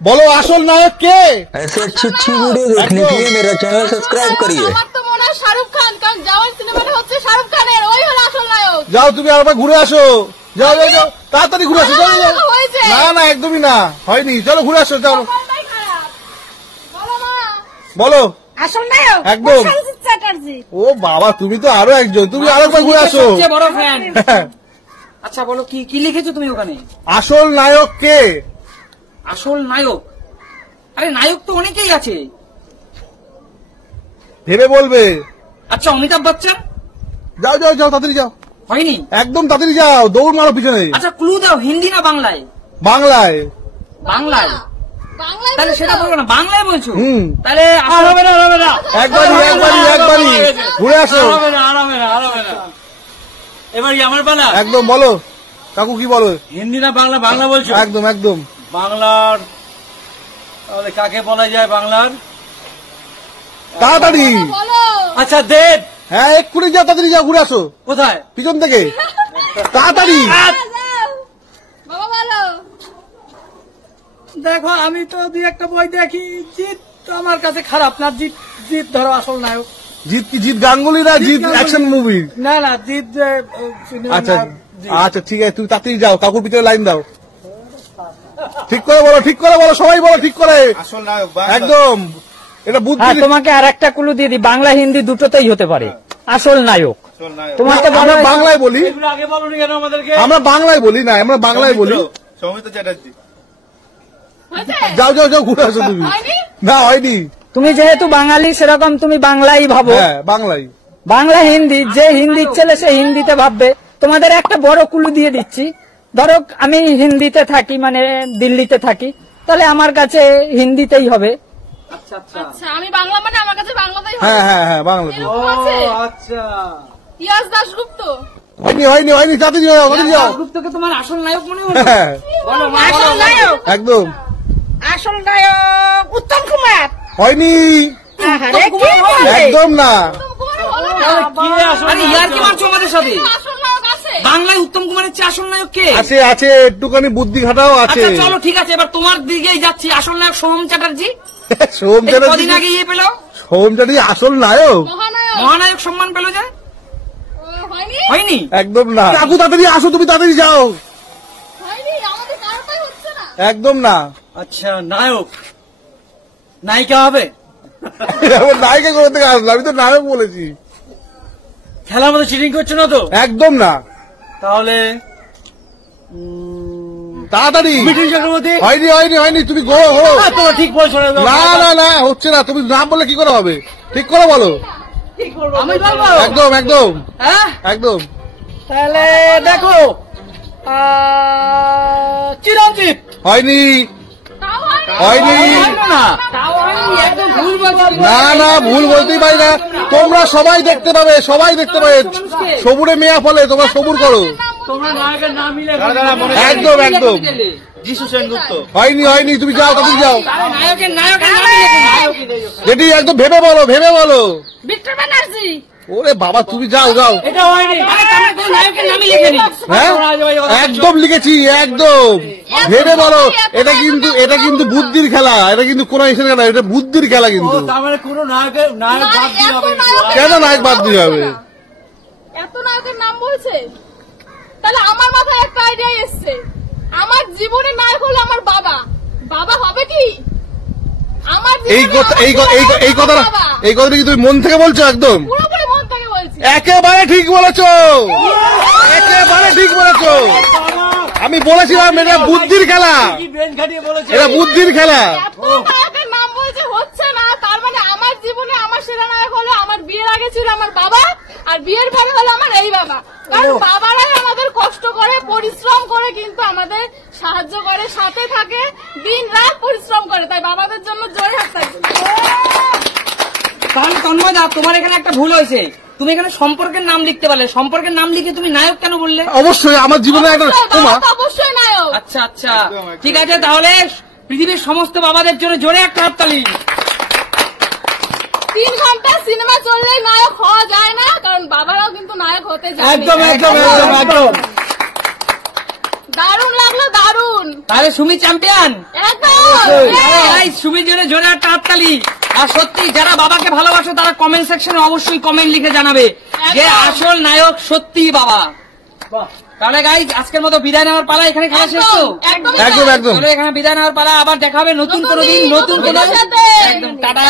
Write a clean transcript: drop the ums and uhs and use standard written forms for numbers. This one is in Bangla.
बोलो আসল নায়ক কে? ऐसे अच्छी अच्छी वीडियो देखने के लिए मेरा चैनल सब्सक्राइब करिए। আমার তো মনে হয় শাহরুখ খান, কারণ জওয়ান সিনেমাটা হচ্ছে শাহরুখ খানের, ওই হলো আসল নায়ক। যাও তুমি আবার ঘুরে আসো, যাও যাও যাও তাড়াতাড়ি ঘুরে আসো, যাও যাও। না না একদমই না, হয়নি, চলো ঘুরে আসো, চলো বলো আসল নায়ক একদম। সঞ্জিত চ্যাটার্জি। ও বাবা, তুমি তো আরো একজন, তুমি আরেকবার ঘুরে আসো। সবচেয়ে বড় ফ্যান। আচ্ছা বলো, কি কি লিখেছো তুমি ওখানে? আসল নায়ক কে? আসল নায়ক? আরে নায়ক তো অনেকেই আছে, ভেবে বলবে। আচ্ছা অমিতাভ বচ্চন? যাও যাও যাও তাড়াতাড়ি যাও, হয়নি? একদম তাড়াতাড়ি যাও, দৌড় মারো পিছনে। আচ্ছা ক্লু দাও, হিন্দি না বাংলায়? বাংলায়। বাংলায়? বাংলায় তাহলে সেটা বলবো না, বাংলায় বলছো? হুম। তাহলে আর হবে না, হবে না। একবারই একবারই একবারই ঘুরে আসো। আর হবে না, আর হবে না, আর হবে না। এবার কি আমার পালা? একদম বলো কাকু, কি বলো? হিন্দি না বাংলা? বাংলা বলছো? একদম একদম। বাংলার তাহলে কাকে বলা যায় বাংলার? তাড়াতাড়ি। বলো। আচ্ছা দেব। হ্যাঁ এক্ষুনি যাও, তাড়াতাড়ি যাও, ঘুরে আসো কোথায়? পিছন থেকে, তাড়াতাড়ি। যাও। বাবা বলো। দেখো আমি তো দুই একটা বই দেখি, জিৎ তো আমার কাছে খারাপ না। জিৎ, জিৎ ধরো আসল নায়ক। জিৎ কি জিৎ গাঙ্গুলি না জিৎ অ্যাকশন মুভি? না না, জিৎ যে সিনেমা আচ্ছা জিৎ। আচ্ছা ঠিক আছে, তুমি তাড়াতাড়ি যাও, কাকুর পিছনে লাইন দাও। ঠিক করে বলো, ঠিক করে বলো, সবাই বলো ঠিক করে। আসল নায়ক একদম, এটা বুদ্ধি। হ্যাঁ, তোমাকে আর একটা ক্লু দিয়ে দিই, বাংলা হিন্দি দুটোতেই হতে পারে আসল নায়ক। আসল নায়ক তোমাকে আমরা বাংলায় বলি, এগুলো আগে বলোনি কেন আমাদেরকে? আমরা বাংলায় বলি না, আমরা বাংলায় বলি। সৌমিত্র চ্যাটার্জি। হয়েছে? যাও যাও যাও, ঘুরে আসো তুমি। হয়নি? না হয়নি। তুমি যেহেতু বাঙালি সেরকম তুমি বাংলাই ভাবো। হ্যাঁ বাংলাই। বাংলা হিন্দি, যে হিন্দির ছেলে সে হিন্দিতে ভাববে। তোমাদের একটা বড় ক্লু দিয়ে দিচ্ছি, ধরো আমি হিন্দিতে থাকি, মানে দিল্লিতে থাকি, তাহলে আমার কাছে হিন্দিতেই হবে। আচ্ছা আচ্ছা আচ্ছা আমি বাংলা, মানে আমার কাছে বাংলাতেই হবে। হ্যাঁ হ্যাঁ হ্যাঁ বাংলা। এরকম আছে? আচ্ছা। ইয়াস দাশগুপ্ত। হয়নি হয়নি হয়নি, তাড়াতাড়ি যাও, তাড়াতাড়ি যাও। গুপ্তকে তোমার আসল নায়ক মনে হলো? হ্যাঁ বলো মা, আসল বলো। নায়ক, একদম। আসল নায়ক উত্তম কুমার। হয়নি, আরে কি বলে? একদম না। উত্তম কুমার হলো না। আরে ইয়ার কি মারছো আমাদের সাথে? আসল নায়ক আছে। বাংলায় উত্তম কুমারের চেয়ে আসল নায়ক কে? আছে আছে, একটুখানি বুদ্ধি খাটাও আছে। আচ্ছা চলো ঠিক আছে, এবার তোমার দিকেই যাচ্ছি। আসল নায়ক সোহম চ্যাটার্জি। সোম এই চ্যাটার্জি। কদিন আগে ইয়ে পেলো, সোম চ্যাটার্জি আসল নায়ক? মহানায়ক। মহানায়ক সম্মান পেলো যে। হয়নি? হয়নি? একদম না। কাকু তাড়াতাড়ি আসো, তুমি তাড়াতাড়ি যাও। হয়নি, আমাদের কারোটাই হচ্ছে না। একদম না। আচ্ছা নায়ক, নায়িকা হবে? আমার নায়িকা কোথা থেকে আসলো? আমি তো নায়ক বলেছি। খেলার মধ্যে চিটিং করছো না তো? একদম না। তাহলে তাড়াতাড়ি। মিঠুন চক্রবর্তী? হয়নি হয়নি হয়নি, তুমি গো গো। তোমরা ঠিক বলছো না। না না না, হচ্ছে না, তুমি নাম বললে কি করে হবে? ঠিক করে বলো। আমি বলবো? একদম একদম হ্যাঁ একদম। তাহলে দেখো, চিরঞ্জিত। হয়নি তাও হয়নি। হয়নি। হলো না, তাও হয়নি, একদম ভুল বলছো। না না, ভুল বলতেই পারি না। তোমরা সবাই দেখতে পাবে, সবাই দেখতে পাবে। সবুরে মেয়া ফলে, তোমরা সবুর করো। তোমরা নায়কের নাম মিলে একদম একদম। যিশু সেনগুপ্ত। হয়নি হয়নি, তুমি যাও, তাড়াতাড়ি যাও। নায়কের নায়কের নাম মিলে। যেটি একদম ভেবে বলো, ভেবে বলো। ভিক্টর ব্যানার্জি। ওরে বাবা, তুমি যাও যাও। এটা হয়নি। আরে তোমরা কোনো নায়কের নামই লিখেনি। হ্যাঁ একদম লিখেছি, একদম ভেবে বলো। এটা কিন্তু বুদ্ধির খেলা, এটা কিন্তু কোন হিসেবে খেলা, এটা বুদ্ধির খেলা কিন্তু। তার মানে কোনো নায়কের নায়ক বাদ দিয়ে হবে? কেন নায়ক বাদ দিয়ে হবে? এত নায়কের নাম বলছে, তাহলে আমার মাথায় একটা আইডিয়া এসছে। আমার জীবনের নায়ক হলো আমার বাবা। বাবা হবে কি? আমার এই কথা এই কথাটা কি তুমি মন থেকে বলছো? একদম পুরোপুরি মন থেকে বলছি। একেবারে ঠিক বলেছো, একেবারে ঠিক বলেছো। আমি বলেছিলাম এটা বুদ্ধির খেলা, কি ব্রেন খাটিয়ে বলেছে? এটা বুদ্ধির খেলা। এত নায়কের নাম বলছে, হচ্ছে না। তার মানে আমার জীবনে আমার সেরা নায়ক হলো, আমার বিয়ের আগে ছিল আমার বাবা, আর বিয়ের পরে হলো আমার এই বাবা। কারণ বাবারাই আমাদের কষ্ট করে, পরিশ্রম করে, কিন্তু আমাদের সাহায্য করে, সাথে থাকে, দিন রাত পরিশ্রম করে। তাই বাবাদের জন্য জয় হাত থাকবে। তাহলে তন্ময় দা, তোমার এখানে একটা ভুল হয়েছে। তুমি এখানে সম্পর্কের নাম লিখতে পারলে, সম্পর্কের নাম লিখে তুমি নায়ক কেন বললে? অবশ্যই আমার জীবনে একটা বাবা তো অবশ্যই নায়ক। আচ্ছা আচ্ছা ঠিক আছে, তাহলে পৃথিবীর সমস্ত বাবাদের জন্য জোরে একটা হাততালি। 3 ঘন্টা সিনেমা চললেই নায়ক হওয়া যায় না, কারণ বাবারাও কিন্তু নায়ক হতে যায়। একদম একদম একদম একদম। দারুণ লাগলো, দারুণ। তাহলে সুমি চ্যাম্পিয়ন। একদম। সুমির জন্য জোরে একটা হাততালি। আর সত্যি যারা বাবাকে ভালোবাসো তারা কমেন্ট সেকশনে অবশ্যই কমেন্ট লিখে জানাবে যে আসল নায়ক সত্যি বাবা। তাহলে গাইজ আজকের মতো বিদায় নেওয়ার পালা, এখানে খেলা শেষ তো? একদম একদম। তাহলে এখানে বিদায় নেওয়ার পালা, আবার দেখা হবে নতুন কোনো দিন নতুন কোনো। একদম টাটা।